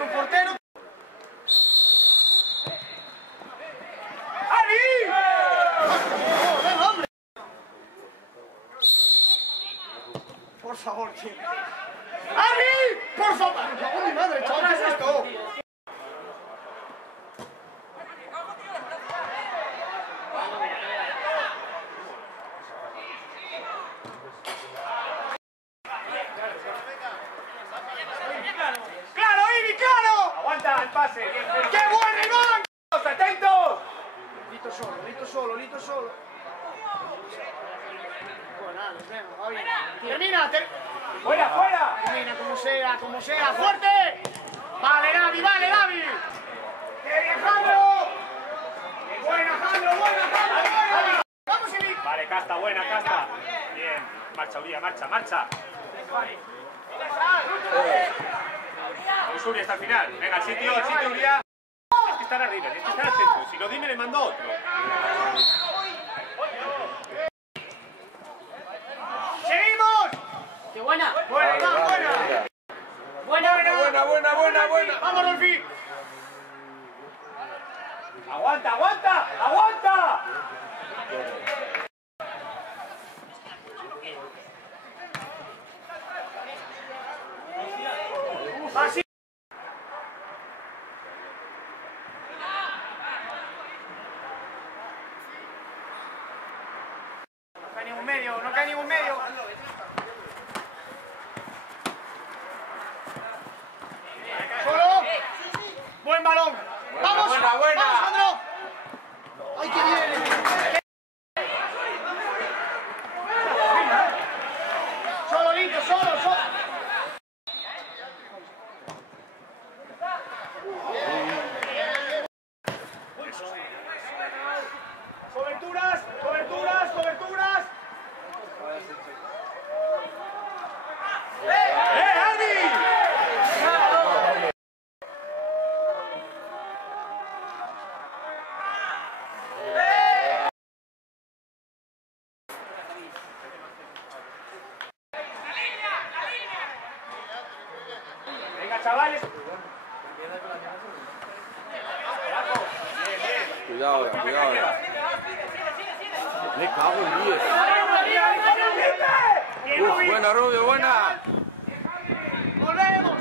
un portero. ¡Ali! ¡Joder, hombre! Por favor, tío. ¡Ali! ¡Por favor! ¡Por favor, mi madre, chaval! ¿Qué es esto? ¡Claro, Ibi, claro! ¡Aguanta el pase! ¡Qué buen Iván! ¡Atentos! Lito solo. Bueno, nada, nos vemos, oye. ¡Termina! ¡Fuera! Termina, como sea. ¡Fuerte! ¡Vale, Davi! ¡Qué bien, Jandro! ¡Buena, Jandro! ¡Vamos, Ibi! Vale, casta, buena, casta. Bien. Marcha, Uría, marcha. Uria hasta el final. Venga, al sitio, Uría. Tienes que estar arriba, tienes que estar al centro. Si lo dime, le mando otro. ¡Seguimos! ¡Qué buena! ¡Buena! ¡Vamos, Rolfi! ¡Aguanta! Así. No cae ningún medio. Solo. Buen balón. ¡Vamos! Buena. ¡Vamos, Sandro! ¡Ay, qué bien! Solo, Lito, solo. Coberturas. ¡Andy! Venga, chavales. Cuidado. Me cago en 10. Buena, Rubio, buena. ¡Volvemos!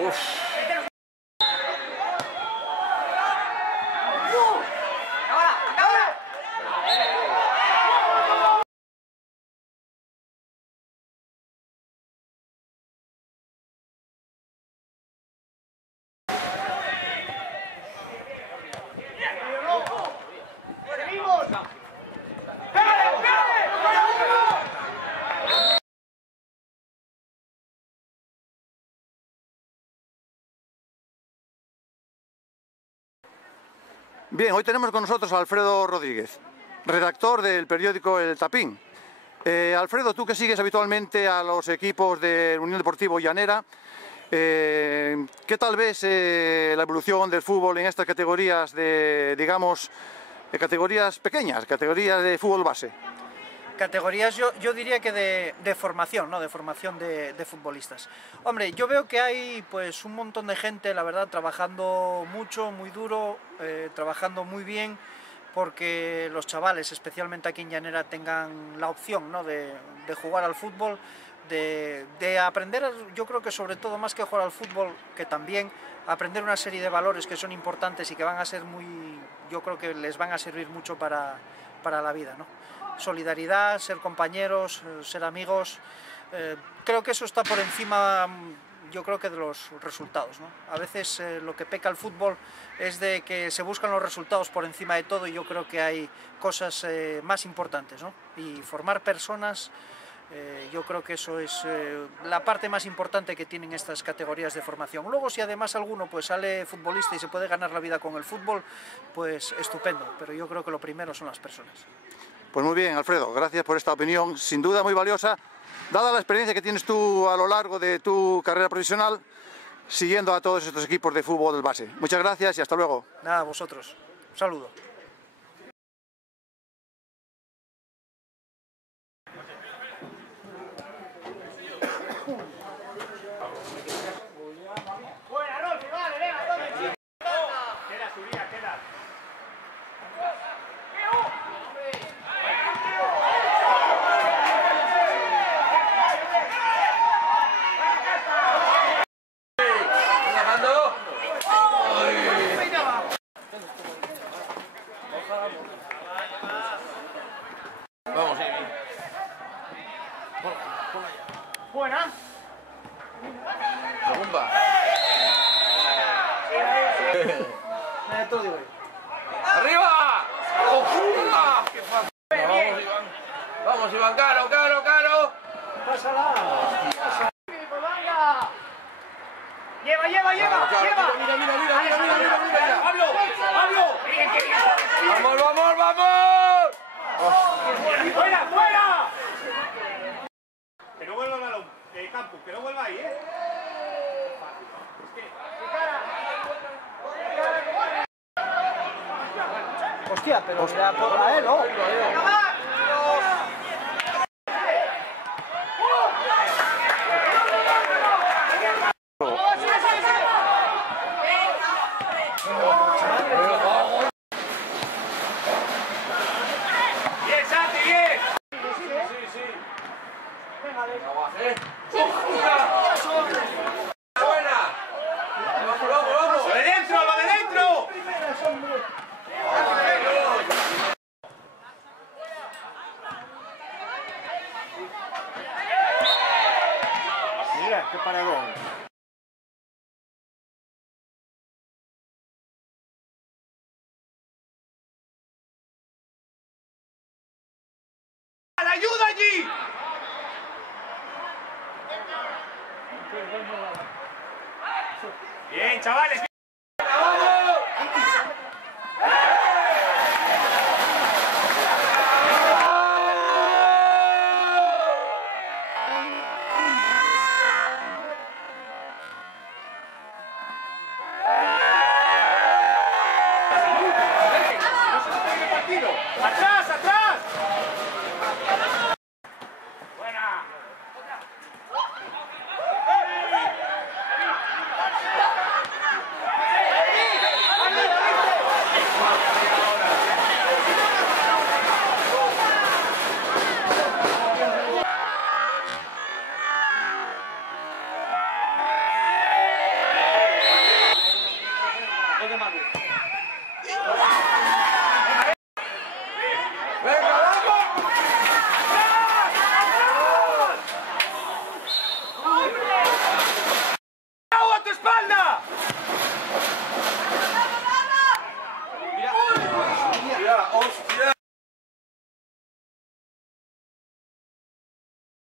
Uf. Bien, hoy tenemos con nosotros a Alfredo Rodríguez, redactor del periódico El Tapín. Alfredo, tú que sigues habitualmente a los equipos de Unión Deportivo Llanera, ¿qué tal ves la evolución del fútbol en estas categorías digamos, categorías pequeñas, categorías de fútbol base? Categorías yo diría que de formación, ¿no? De formación de futbolistas. Hombre, yo veo que hay pues un montón de gente, la verdad, trabajando mucho, muy duro, trabajando muy bien, porque los chavales, especialmente aquí en Llanera, tengan la opción, ¿no? de jugar al fútbol, de aprender, yo creo que sobre todo más que jugar al fútbol, que también aprender una serie de valores que son importantes y que van a ser yo creo que les van a servir mucho para la vida, ¿no? Solidaridad, ser compañeros, ser amigos, creo que eso está por encima, yo creo que de los resultados, ¿no? A veces lo que peca el fútbol es de que se buscan los resultados por encima de todo, y yo creo que hay cosas más importantes, ¿no? Y formar personas, yo creo que eso es la parte más importante que tienen estas categorías de formación. Luego, si además alguno pues sale futbolista y se puede ganar la vida con el fútbol, pues estupendo, pero yo creo que lo primero son las personas. Pues muy bien, Alfredo, gracias por esta opinión, sin duda muy valiosa, dada la experiencia que tienes tú a lo largo de tu carrera profesional, siguiendo a todos estos equipos de fútbol del base. Muchas gracias y hasta luego. Nada, vosotros. Un saludo. Lleva. ¡Pablo! ¡Vamos! ¡Fuera! Que no vuelva el balón. Campus, que no vuelva ahí, Hostia, pero a él, ¿no? ¡Bien, Santi, bien! ¡Buena! ¡Vamos! ¡Lo de dentro! Mira, qué paradón. ¡La ayuda allí! Bien, chavales. ¡Atrás! ¡Buena! ¡A tu espalda! ¡Hostia!